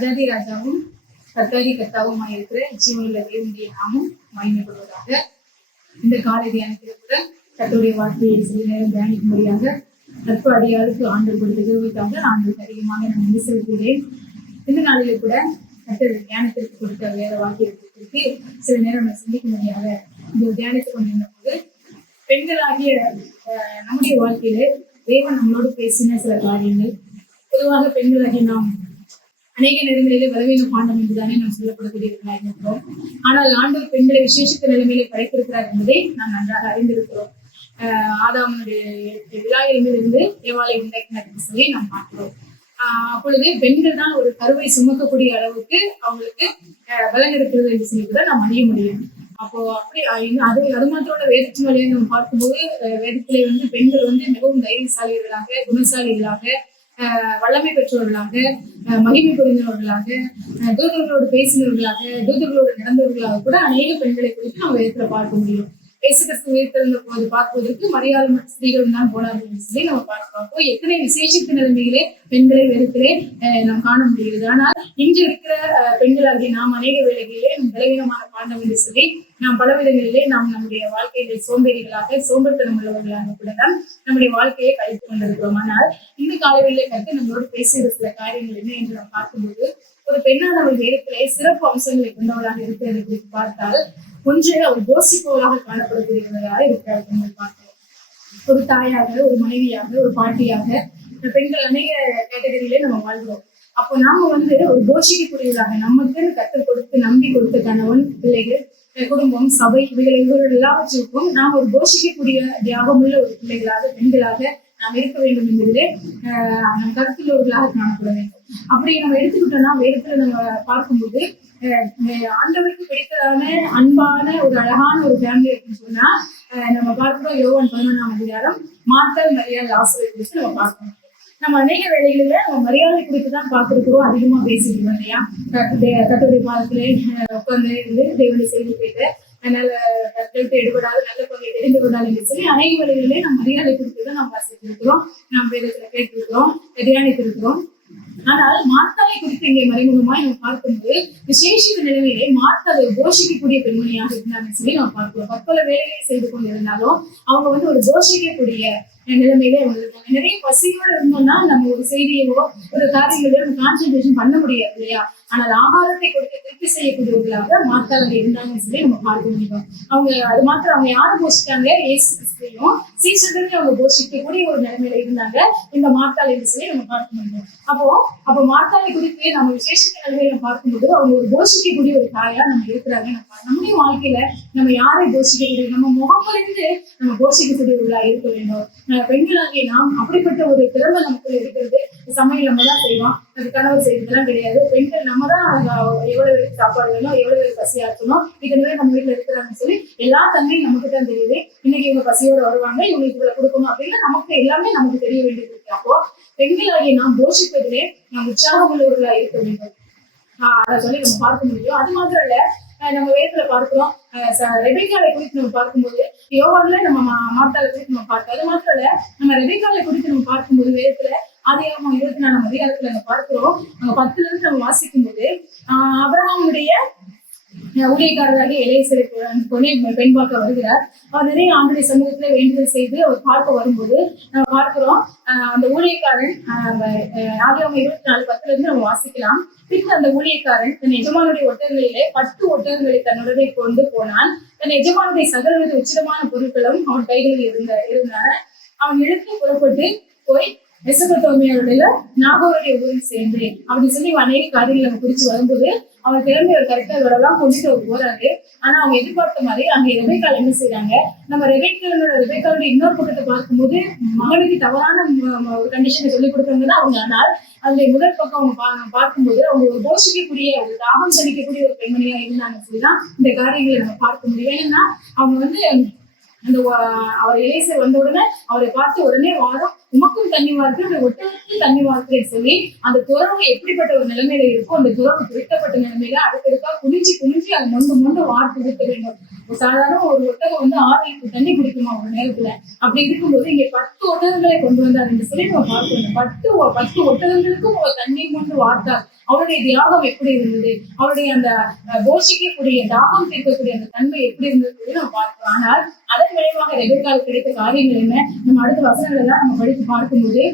ராஜாதி ராஜாவும் கத்தாதி கத்தாவுமாய் இருக்கிற ஜீவனில் தேவனுடைய நாமும் மகிமைப்படுவதாக இந்த காலை தியானத்தில் கூட கத்தோடைய வார்த்தையை சில நேரம் தியானிக்கும்படியாக நட்பு அடியாருக்கு ஆண்டு கொடுத்த உதவிக்காக ஆண்டுக்கு அதிகமாக நான் நன்றி செலுத்துகிறேன். இந்த நாளிலே கூட கத்தர் தியானத்திற்கு கொடுத்த வேற வாக்கியத்தை குறித்து சில நேரம் நான் சிந்திக்கும்படியாக இந்த தியானத்தை கொண்டிருந்த போது பெண்களாகிய நம்முடைய வாழ்க்கையில தேவன் நம்மளோடு பேசின சில காரியங்கள். பொதுவாக பெண்களாகிய நாம் அநேக நிலைமையிலே பலவீன பாண்டம் என்றுதானே நாம் சொல்லப்படக்கூடியவர்களாக இருக்கிறோம் ஆனால் ஆண்டவர் பெண்களை விசேஷித்த நிலைமையிலே படைத்திருக்கிறார் என்பதை நாம் நன்றாக அறிந்திருக்கிறோம். ஆஹ் ஆதாமனுடைய விழாவிலிருந்து தேவாலய உண்டாக்கினார் சொல்லி நாம் பார்க்கிறோம். ஆஹ் அப்பொழுது பெண்கள் தான் ஒரு கருவை சுமக்கக்கூடிய அளவுக்கு அவங்களுக்கு பலன் இருக்கிறது என்று சொல்லி கூட நாம் அறிய முடியும். அப்போ அப்படி இன்னும் அது அது மாத்திரோட வேதத்தின் வழியாக நம்ம பார்க்கும்போது வேதத்திலே வந்து பெண்கள் வந்து மிகவும் தைரியசாலிகளாக குணசாலிகளாக வல்லமை பெற்றவர்களாக மகிமை புரிந்தவர்களாக தூதர்களோடு பேசினவர்களாக தூதர்களோடு நடந்தவர்களாக கூட அநேக பெண்களை குறித்து நம்ம வேதத்துல பார்க்க முடியும். இயேசு கிறிஸ்து உயிர்த்தெழுந்த போது பார்ப்பதற்கு மரியாதை மற்ற ஸ்திரீகளும் தான் போனார்கள் சொல்லி நம்ம பார்க்கிறோம் பார்ப்போம். எத்தனை விசேஷித்த நிலைமைகளே பெண்களை வெறுத்திலே நாம் காண முடிகிறது. ஆனால் இன்று இருக்கிற பெண்களாகிய நாம் அநேக வேலைகளிலே நம் பலவீனமான பாண்டம் என்று சொல்லி நாம் பல விதங்களிலே நாம் நம்முடைய வாழ்க்கையிலே சோம்பேறிகளாக சோம்பேறித்தனம் உள்ளவர்களாக கூட தான் நம்முடைய வாழ்க்கையை கழித்து கொண்டிருக்கிறோம். ஆனால் இந்த காலவெளியிலே கற்று நம்மளோடு பேசுகிற சில காரியங்கள் என்ன என்று நாம் பார்க்கும்போது ஒரு பெண்ணானவள் நேரத்திலே சிறப்பு அம்சங்களை கொண்டவளாக இருக்கிறது குறித்து பார்த்தால் ஒன்று அவர் போசிப்பவளாக காணப்படக்கூடியவர்களாக இருக்கிறார் என்று பார்க்கிறோம். ஒரு தாயாக ஒரு மனைவியாக ஒரு பாட்டியாக பெண்கள் அநேக கேட்டகரியிலே நம்ம வாழ்கிறோம். அப்போ நாம வந்து ஒரு போஷிக்கக்கூடியவராக நமக்குன்னு கற்றுக் கொடுத்து நம்பி கொடுத்த கணவன் பிள்ளைகள் குடும்பம் சபை இவைகள் இவர்கள் எல்லாவற்றிற்கும் நாம் ஒரு போஷிக்கக்கூடிய தியாகமுள்ள ஒரு பிள்ளைகளாக பெண்களாக நாம் இருக்க வேண்டும் என்பதிலே நம் கருத்துள்ளவர்களாக காணப்பட வேண்டும். அப்படி நம்ம எடுத்துக்கிட்டோம்னா வேதத்துல நம்ம பார்க்கும்போது ஆண்டவருக்கு பிடித்ததான அன்பான ஒரு அழகான ஒரு ஃபேமிலி அப்படின்னு சொன்னா நம்ம பார்க்கிறோம் யோகன் பதினொன்றாம் அதிகாரம் மாத்தல் மரியாதை ஆசிரியர் குறித்து நம்ம பார்க்கணும் நம்ம அநேக வேலைகளில நம்ம மரியாதை குறித்து தான் பார்த்திருக்கிறோம் அதிகமா பேசிக்கிறோம் இல்லையா? கட்டுரை கத்துடைய பாதத்திலே உட்கார்ந்து இருந்து தேவனுடைய செய்தி கேட்டு அதனால கற்றுக்கிட்டு எடுபடாது நல்ல பகுதியை தெரிந்து கொண்டால் என்று சொல்லி அநேக வேலைகளிலே நம்ம மரியாதை குறித்து தான் நம்ம வாசித்திருக்கிறோம் நம்ம வேதத்துல கேட்டிருக்கிறோம் தியானித்திருக்கிறோம். ஆனால் மார்த்தாலை குறித்து இங்கே மறைமுகமாய் நம்ம பார்க்கும்போது விசேஷித நிலைமையிலே மார்த்தாலை போஷிக்கக்கூடிய பெண்மணியாக இருந்தாங்கன்னு சொல்லி நம்ம பார்க்கிறோம். பற்பல வேலைகளை செய்து கொண்டிருந்தாலும் அவங்க வந்து ஒரு போஷிக்கக்கூடிய நிலைமையிலே அவங்க இருக்காங்க நிறைய பசியோட இருந்தோம்னா நம்ம ஒரு செய்தியவோ ஒரு காரியங்களையோ நம்ம கான்சென்ட்ரேஷன் பண்ண முடியாது இல்லையா? ஆனால் ஆகாரத்தை கொடுத்து திருப்தி செய்யக்கூடியவர்களாக மாத்தாளர்கள் இருந்தாங்கன்னு சொல்லி நம்ம பார்க்க முடியும். அவங்க அது மாத்திரம் அவங்க யாரும் போஷிட்டாங்க ஏசு கிறிஸ்தையும் சீசர்களையும் அவங்க போஷிக்கக்கூடிய ஒரு நிலைமையில இருந்தாங்க. இந்த மாத்தாளை சொல்லி நம்ம பார்க்க முடியும். அப்போ அப்போ மாத்தாளை குறித்து நம்ம விசேஷ நிலைமையில பார்க்கும்போது அவங்க ஒரு போஷிக்கக்கூடிய ஒரு தாயா நம்ம இருக்கிறாங்க. நம்ம நம்முடைய வாழ்க்கையில நம்ம யாரை போஷிக்கக்கூடிய நம்ம முகமிலிருந்து நம்ம போஷிக்கக்கூடியவர்களா இருக்க வேண்டும். பெண்களாகிய நாம் அப்படிப்பட்ட ஒரு திறமை நமக்கு இருக்கிறது. சமையல் நம்ம தான் செய்வோம். அது கணவர் செய்யறதுலாம் கிடையாது. பெண்கள் நம்ம தான் எவ்வளவு பேருக்கு சாப்பாடு வேணும் எவ்வளவு பேருக்கு பசி இருக்கணும் இதனால நம்ம வீட்டுல இருக்கிறாங்கன்னு சொல்லி எல்லா தன்மையும் நமக்கு தான் தெரியுது இன்னைக்கு இவங்க பசியோட வருவாங்க இவங்களுக்கு இவ்வளவு கொடுக்கணும் அப்படின்னு நமக்கு எல்லாமே நமக்கு தெரிய வேண்டியது இருக்கு. அப்போ பெண்களாகிய நாம் போஷிப்பதிலே நாம் உற்சாகம் உள்ளவர்களா இருக்க வேண்டும். அதை சொல்லி நம்ம பார்க்க முடியும். அது மாத்திரம் இல்ல நம்ம வேதத்துல பார்க்கிறோம். அஹ் குறித்து நம்ம பார்க்கும்போது யோகாவில நம்ம மா- மார்த்தாளை குறித்து நம்ம பார்க்கிறோம். அது மாத்திரம் இல்ல நம்ம ரெபெக்காலை குறித்து நம்ம பார்க்கும்போது வேதத்துல ஆதியாகமம் இருபத்தி நாலாம் அதிகாரத்துல நம்ம பார்க்கிறோம். அங்க பத்துல இருந்து நம்ம வாசிக்கும் போது ஆஹ் அபிரகாமுடைய ஊழியக்காரராக இளைய சிலை கொண்டே பெண் பார்க்க வருகிறார். அவர் நிறைய ஆண்டுடைய சமூகத்துல வேண்டுதல் செய்து அவர் பார்க்க வரும்போது நம்ம பார்க்கிறோம் அந்த ஊழியக்காரன் ஆகியவங்க இருபத்தி நாலு பத்துல இருந்து நம்ம வாசிக்கலாம். பின் அந்த ஊழியக்காரன் தன் எஜமானுடைய ஒட்டகங்களிலே பத்து ஒட்டகங்களை தன்னுடனே கொண்டு போனான். தன் எஜமானுடைய சகலவித உச்சிதமான பொருட்களும் அவன் கைகளில் இருந்த இருந்தன. அவன் இழுத்து புறப்பட்டு போய் மெசபத்தோமியாருடைய நாகோருடைய ஊரில் சேர்ந்தேன். அப்படின்னு சொல்லி அநேக காரியங்களை நம்ம குறித்து வரும்போது அவர் கிளம்பி ஒரு கரெக்டா இவரெல்லாம் கொண்டுட்டு அவர் போறாரு. ஆனா அவங்க எதிர்பார்த்த மாதிரி அங்க ரெபேக்கால் என்ன செய்யறாங்க நம்ம ரெபேக்காலோட ரெபேக்காலோட இன்னொரு பக்கத்தை பார்க்கும்போது மகனுக்கு தவறான ஒரு கண்டிஷனை சொல்லி கொடுத்தாங்க தான் அவங்க. ஆனால் அதுல முதல் பக்கம் அவங்க பா- பார்க்கும்போது அவங்க ஒரு போஷிக்கக்கூடிய ஒரு தாகம் சலிக்கக்கூடிய ஒரு பெண்மணியா இருந்தாங்க சொல்லிதான் இந்த காரியங்களை நம்ம பார்க்க முடியும். ஏன்னா அவங்க வந்து அந்த அவர் இளைஞர் வந்த உடனே அவரை பார்த்து உடனே வாரம் உமக்கும் தண்ணி வார்த்தை அந்த ஒட்டகத்துக்கும் தண்ணி வார்த்தை சொல்லி அந்த துறவு எப்படிப்பட்ட ஒரு நிலைமையில இருக்கும் அந்த துறவு துவைக்கப்பட்ட நிலைமையில அடுத்தடுக்கா குனிஞ்சு குளிஞ்சு அதை மொண்டு மொண்டு வார்த்து கொடுக்க வேண்டும். சாதாரண ஒரு ஒட்டகம் வந்து ஆறு லிட்டர் தண்ணி குடிக்குமா ஒரு நேரத்துல? அப்படி இருக்கும்போது இங்க பத்து ஒட்டகங்களை கொண்டு வந்தார் இந்த சிலை நம்ம பார்க்கணும். பத்து பத்து ஒட்டகங்களுக்கும் ஒரு தண்ணி கொண்டு வார்த்தார் அவருடைய தியாகம் எப்படி இருந்தது? அவருடைய அந்த போஷிக்கக்கூடிய தாகம் தீர்க்கக்கூடிய அந்த தன்மை எப்படி இருந்தது நம்ம பார்க்கலாம். ஆனால் அதன் விளைவாக ரெகுக்கால் கிடைத்த காரியங்கள் என்ன? நம்ம அடுத்த வசனங்கள் எல்லாம் நம்ம படித்து பார்க்கும்போது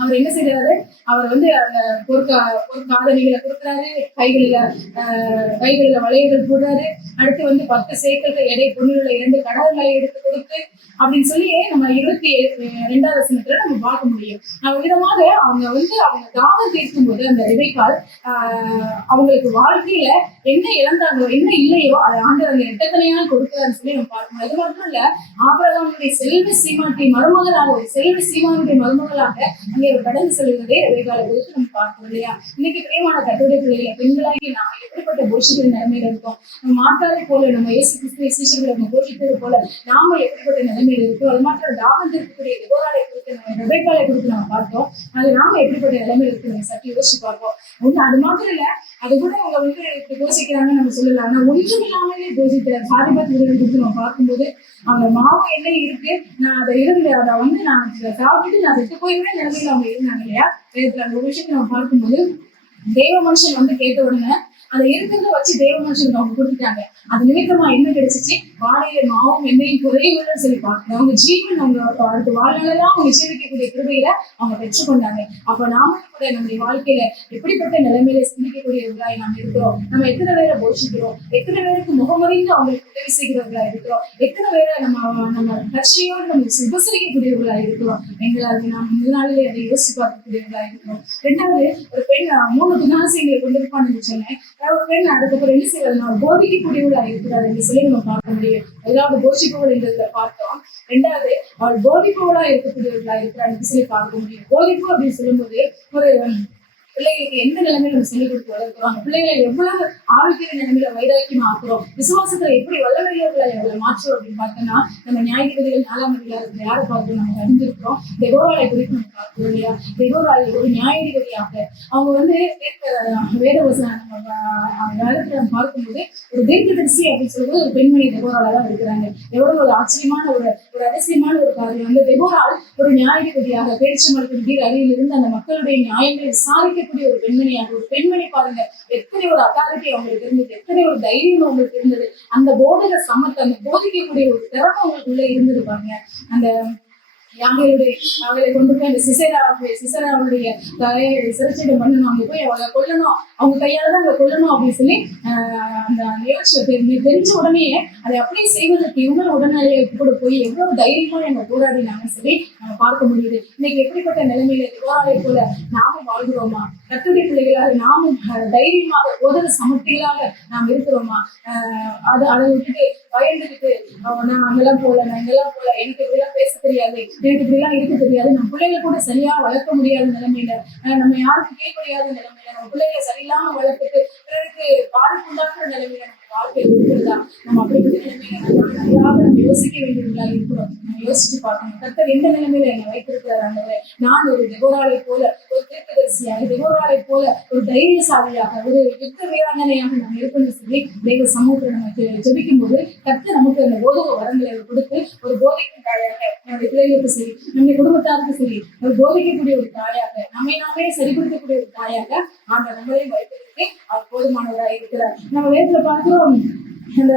அவர் என்ன செய்யறாரு அவர் வந்து அந்த பொற்கா பொற்காதணிகளை கொடுக்குறாரு கைகளில கைகளில வளையல்கள் போடுறாரு. அடுத்து வந்து பத்து சேக்கல்கள் எடை பொண்ணுகளை இரண்டு கடவுளை எடுத்து கொடுத்து அப்படின்னு சொல்லி நம்ம இருபத்தி ரெண்டாவது வசனத்துல நம்ம பார்க்க முடியும். விதமாக அவங்க வந்து அவங்க தாகம் தீர்க்கும் போது அந்த இடைக்கால் ஆஹ் அவங்களுக்கு வாழ்க்கையில என்ன இழந்தாங்களோ என்ன இல்லையோ அதை ஆண்டு அந்த எட்டத்தனையாக கொடுக்குறாருன்னு சொல்லி நம்ம பார்க்கணும். அது மட்டும் இல்ல ஆபிரகாமுடைய செல்வ சீமாட்டி மருமகளாக ஒரு செல்வ சீமானுடைய மருமகளாக இங்கே ஒரு கடந்து செல்வதே இடைக்கால குறித்து நம்ம பார்க்கணும் இல்லையா? இன்னைக்கு பிரியமான கட்டுரை பிள்ளைகளை பெண்களாகி நாம எப்படிப்பட்ட போஷிக்கிற நிலைமையில இருக்கோம்? நம்ம மாற்றாரை போல நம்ம இயேசு கிறிஸ்துவ சீசர்களை நம்ம போஷித்தது போல நாம எப்படிப்பட்ட நிலைமையில இருக்கோம்? அது மாத்திரம் தாகம் இருக்கக்கூடிய விவகாரை குறித்து நம்ம ரெபேக்காலை குறித்து நம்ம பார்த்தோம். அது நாம எப்படிப்பட்ட நிலைமையில இருக்கு நம்ம சற்று யோசிச்சு பார்ப்போம். ஒண்ணு அது மாத்திரம் இல்ல அது கூட அவங்க வந்து யோசிக்கிறாங்கன்னு நம்ம சொல்லலாம். ஆனா ஒன்றுமில்லாமலே போஷிக்கிற சாதிபத் வீரர்கள் கொடுத்து நம்ம பார்க்கும்போது அவங்க மாவு என்ன இருக்கு? நான் அதை இருந்து அதை வந்து நான் சாப்பிட்டு நான் செத்து போயிருவே நிலைமையில அவங்க இருந்தாங்க இல்லையா? அந்த ஒரு விஷயத்தை நம்ம பார்க்கும்போது தேவ மனுஷன் வந்து கேட்ட உடனே அதை இருக்கிறத வச்சு தேவ மனுஷன் அவங்க கொடுத்துட்டாங்க. அது நிமித்தமா என்ன கிடைச்சிச்சு? வாழையில மாவும் எண்ணெயும் குறைவுன்னு சொல்லி பார்க்கணும் அவங்க ஜீவன் அவங்க அடுத்த வாழ்நாளெல்லாம் அவங்க ஜீவிக்கக்கூடிய கிருபையில அவங்க பெற்றுக்கொண்டாங்க. அப்ப நாமும் கூட நம்முடைய வாழ்க்கையில எப்படிப்பட்ட நிலைமையில சிந்திக்கக்கூடியவர்களாய் நாம் இருக்கிறோம். நம்ம எத்தனை பேரை போஷிக்கிறோம்? எத்தனை பேருக்கு முகமறிந்து அவங்களுக்கு உதவி செய்கிறவர்களா இருக்கிறோம்? எத்தனை பேரை நம்ம நம்ம கட்சியோடு நம்ம உபசரிக்கக்கூடியவர்களா இருக்கிறோம்? எங்களால் நாம் முன்னாளிலே அதை யோசிச்சு பார்க்கக்கூடியவர்களா இருக்கிறோம். ரெண்டாவது ஒரு பெண் மூணு குணாசியங்களை கொண்டிருப்பான்னு சொன்னேன். அஹ் ஒரு அதுக்கப்புறம் என்ன செய்யலாம் நான் போதிக்கக்கூடியவர்களா இருக்கிறார் என்று சொல்லி நம்ம பார்க்க முடியும். அதாவது போஷிப்பவள் என்றதுல பார்த்தோம். ரெண்டாவது அவள் போதிப்பவளா இருக்கக்கூடியவர்களா இருக்கிறார் என்று சொல்லி பார்க்க முடியும். போதிப்பு அப்படின்னு சொல்லும்போது ஒரு பிள்ளைகளுக்கு எந்த நிலைமையில நம்ம சொல்லிக் கொடுத்து வளர்க்கிறோம்? அந்த பிள்ளைகளை எவ்வளவு ஆரோக்கிய நிலைமையில வைராக்கியம் ஆக்குறோம்? விசுவாசத்துல எப்படி வல்லமையவர்களை எவ்வளவு மாற்றுறோம் அப்படின்னு பார்த்தோம்னா நம்ம நியாயபதிகள் நாலாம் அதிகாரத்துல யாரை பார்த்து நம்ம அறிஞ்சிருக்கிறோம் தெகோராலை குறித்து நம்ம பார்க்கிறோம் இல்லையா? தெகோராலை ஒரு நியாயாதிபதியாக அவங்க வந்து தீர்க்க- வேதவசனம் நம்ம நம்ம பார்க்கும்போது ஒரு தீர்க்கதரிசி அப்படின்னு சொல்லும்போது ஒரு பெண்மணி தெகோரால தான் இருக்கிறாங்க. எவ்வளவு ஒரு ஆச்சரியமான ஒரு ஒரு அதிசயமான ஒரு காரியம். வந்து தெகோரால் ஒரு நியாயபதியாக பேச்சு மரத்தின் கீழ் அருகில் இருந்து அந்த மக்களுடைய நியாயங்களை இருக்கக்கூடிய ஒரு பெண்மணியாக ஒரு பெண்மணி பாருங்க எத்தனை ஒரு அத்தாரிட்டி அவங்களுக்கு இருந்தது எத்தனை ஒரு தைரியம் அவங்களுக்கு இருந்தது அந்த போதக சமத்தை அந்த போதிக்கக்கூடிய ஒரு திறமை அவங்களுக்குள்ள இருந்தது பாருங்க. அந்த யானையுடைய அவளை கொண்டு போய் அந்த சிசரா சிசராவுடைய தலையை சிறச்சீடு பண்ணணும் அங்க போய் அவளை கொல்லணும். அவங்க கையால தான் அவங்க கொல்லணும் அப்படின்னு சொல்லி அந்த நிகழ்ச்சி தெரிஞ்ச உடனே அதை அப்படியே செய்வதற்கு இவங்க உடனடியை கூட போய் எவ்வளவு தைரியமா எங்க போராடினாங்க சொல்லி நம்ம பார்க்க முடியுது. இன்னைக்கு எப்படிப்பட்ட நிலைமையில போராடை போல நாமும் வாழ்கிறோமா? கத்துடைய பிள்ளைகளாக நாமும் தைரியமாக உதவி சமர்த்திகளாக நாம் இருக்கிறோமா? அது அதை விட்டுட்டு பயந்துக்கிட்டு நான் அங்கெல்லாம் போல நான் இங்கெல்லாம் போல எனக்கு இப்படிலாம் பேச தெரியாது எனக்கு இப்படிலாம் இருக்க தெரியாது. நம்ம பிள்ளைகளை கூட சரியா வளர்க்க முடியாத நிலைமையில நம்ம யாருக்கும் முடியாத நிலைமையில நம்ம பிள்ளைகளை சரியில்லாம வளர்த்துட்டு பிறருக்கு பாதிப்பு உண்டாக்குற நிலைமையில நம்ம வாழ்க்கை இருக்கிறதா? நம்ம அப்படிப்பட்ட நிலைமையில நம்ம நம்ம யோசிக்க வேண்டியவர்களா இருக்கிறோம். நம்ம யோசிச்சு பார்க்கணும். கத்தர் எந்த நிலைமையில என்னை வைத்திருக்கிறார் நான் ஒரு தெகோராலை போல ஒரு தீர்க்கதரிசியாக தெகோராலை போல ஒரு தைரியசாலியாக ஒரு யுத்த வீராங்கனையாக நாம் இருக்கணும்னு சொல்லி தெய்வ சமூகத்தில் நம்ம ஜெ- ஜெபிக்கும் போது கத்து நமக்கு அந்த போதக வரங்களை கொடுத்து ஒரு போதைக்கும் தாயாக நம்முடைய பிள்ளைகளுக்கு சரி நம்முடைய குடும்பத்தாருக்கு சரி ஒரு போதிக்கக்கூடிய ஒரு தாயாக நம்மை நாமே சரிப்படுத்தக்கூடிய ஒரு தாயாக ஆண்ட நம்மளையும் வைப்பதற்கு அவர் போதுமானவராக இருக்கிறார். நம்ம வேதத்துல பார்க்கிறோம் அந்த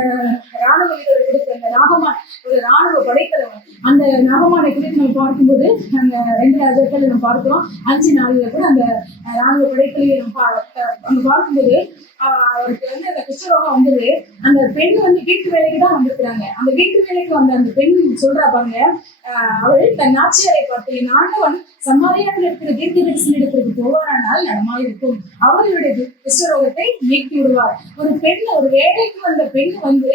ராணுவ வீரர் கொடுத்த அந்த நாகமான ஒரு ராணுவ படைத்தலைவன் அந்த நாகமானை குறித்து நம்ம பார்க்கும்போது அந்த ரெண்டு ராஜாக்கள் நம்ம பார்க்கிறோம். அஞ்சு நாளில் கூட அந்த ராணுவ படைத்தலையை நம்ம பா- பார்க்கும்போது அவருக்கு வந்து அந்த குஷ்டரோகம் வந்தது. அந்த பெண் வந்து வீட்டு வேலைக்கு தான் வந்திருக்கிறாங்க. அந்த வீட்டு வேலைக்கு வந்த அந்த பெண் சொல்றா பாருங்க அவள் தன் நாச்சியாரை பார்த்து என் ஆண்டவன் சமாரியாவில் இருக்கிற தீர்க்கதரிசி இடத்திற்கு போவாரானால் நலமாய் இருக்கும் அவர்களுடைய குஷ்டரோகத்தை நீக்கி விடுவார். ஒரு பெண் ஒரு வேலைக்கு வந்த பெண் வந்து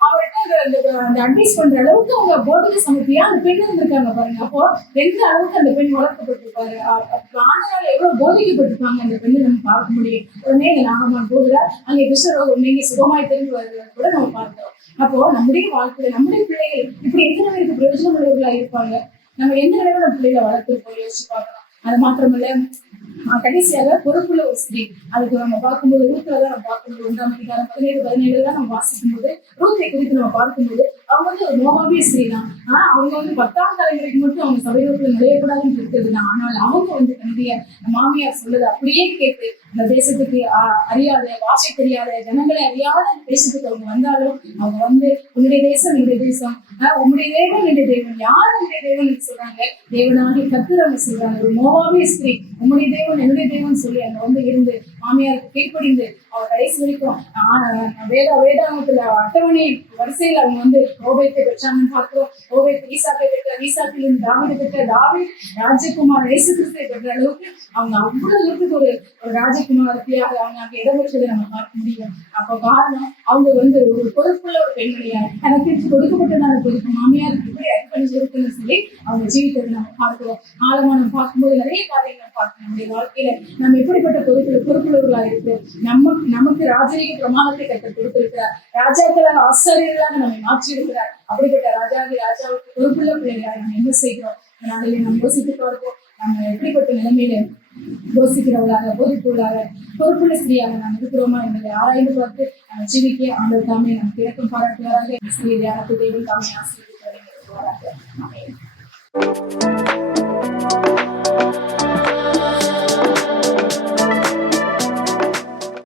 அவர்கிட்ட அந்த- அந்த- அட்வைஸ் பண்ற அளவுக்கு அவங்க போட்டது சமத்தியா அந்த பெண் இருந்திருக்காங்க பாருங்க. அப்போ எந்த அளவுக்கு அந்த பெண் வளர்க்கப்பட்டிருப்பாரு? அ- ஆண்களால் எவ்வளவு போதிக்கப்பட்டிருப்பாங்க அந்த பெண்ணை நம்ம பார்க்க முடியும்? உடனே இந்த நாகமான் போகிறார் அங்கே கிருஷ்ணரோகம் நீங்க சுகமாய் தெரிஞ்சு வருவதை கூட நம்ம பார்க்கிறோம் அப்போ நம்முடைய வாழ்க்கையில நம்முடைய பிள்ளைகள் இப்படி எத்தனை பேருக்கு பிரயோஜனம் உள்ளவர்களா இருப்பாங்க? நம்ம எந்த அளவு நம்ம பிள்ளைகளை வளர்த்துருப்போம் யோசிச்சு பார்க்கலாம் அது மாத்திரமில்ல. கடைசியாக பொறுப்புள்ள ஒரு ஸ்திரீ. அதுக்கு நம்ம பார்க்கும்போது ரூத்ல தான் நம்ம பார்க்கும்போது ஒன்றாம் அதிகாரம் பதினேழு பதினேழு தான் நம்ம வாசிக்கும்போது ரூத்தை குறித்து நம்ம பார்க்கும்போது அவங்க வந்து ஒரு மோகாபிய ஸ்திரீ ஆனா அவங்க வந்து பத்தாம் தலைமுறைக்கு மட்டும் அவங்க சபைகளுக்குள்ள நுழையக்கூடாதுன்னு இருக்கிறது தான் ஆனால் அவங்க வந்து தன்னுடைய மாமியார் சொல்லுது அப்படியே கேட்டு அந்த தேசத்துக்கு அறியாத பாஷை தெரியாத ஜனங்களை அறியாத தேசத்துக்கு அவங்க வந்தாலும் அவங்க வந்து உன்னுடைய தேசம் இந்த தேசம். உங்களுடைய உன்னுடைய தேவன் என்னுடைய தேவன். யார் உங்களுடைய தேவன்? சொல்றாங்க. தேவனாகி கத்துறவங்க அவங்க சொல்றாங்க ஒரு நோவாவே ஸ்திரீ உம்முடைய தேவன் என்னுடைய தேவன் சொல்லி அங்க வந்து இருந்து மாமியார் கீழ்ப்படிந்து அவர் கடைசி வரைக்கும் வேதா வேத வேதாங்கத்துல அட்டவணை வரிசையில் அவங்க வந்து ஓபேத்தை பெற்றாங்கன்னு பார்க்கிறோம். ஓபேத் ஈசாக்கை பெற்ற ஈசாக்கிலும் தாவீது பெற்ற தாவி ராஜகுமார் இயேசு கிறிஸ்துவை பெற்ற அளவுக்கு அவங்க அவ்வளவு அளவுக்கு ஒரு ஒரு ராஜகுமாரத்தையாக அவங்க அங்கே இடம் பெற்றதை நம்ம பார்க்க முடியும். அப்போ காரணம் அவங்க வந்து ஒரு பொறுப்புள்ள ஒரு பெண்மணியா எனக்கு கொடுக்கப்பட்டதான கொடுக்க மாமியாருக்கு இப்படி அடிப்பணி இருக்குன்னு சொல்லி அவங்க ஜீவித்ததை நம்ம பார்க்கிறோம். ஆழமா நம்ம பார்க்கும்போது நிறைய காரியங்கள் பார்க்கணும் நம்முடைய வாழ்க்கையில நம்ம எப்படிப்பட்ட பொறுப்பு பொறுப்புள்ளவர்களா இருக்கிறோம் நம்ம நமக்கு ராஜரீக பிரமாணத்தை கட்ட கொடுத்திருக்கிறார். ராஜாக்களாக ஆசிரியர்களாக நம்மை மாற்றியிருக்கிறார். அப்படிப்பட்ட ராஜாவி ராஜாவுக்கு பொறுப்புள்ள பிள்ளைகளாக நம்ம என்ன செய்கிறோம்? அதனால நம்ம யோசித்து பார்ப்போம். நம்ம எப்படிப்பட்ட நிலைமையில யோசிக்கிறவர்களாக பொறுப்புள்ளாக பொறுப்புள்ள ஸ்திரியாக நாம் இருக்கிறோமா என்பதை ஆராய்ந்து பார்த்து நம்ம ஜீவிக்க ஆண்டவர் தாமே நமக்கு கிழக்கும் பாராட்டுவாராக. ஸ்ரீ தியானத்தை தெய்வம் தாமே ஆசிரியர் Thank you.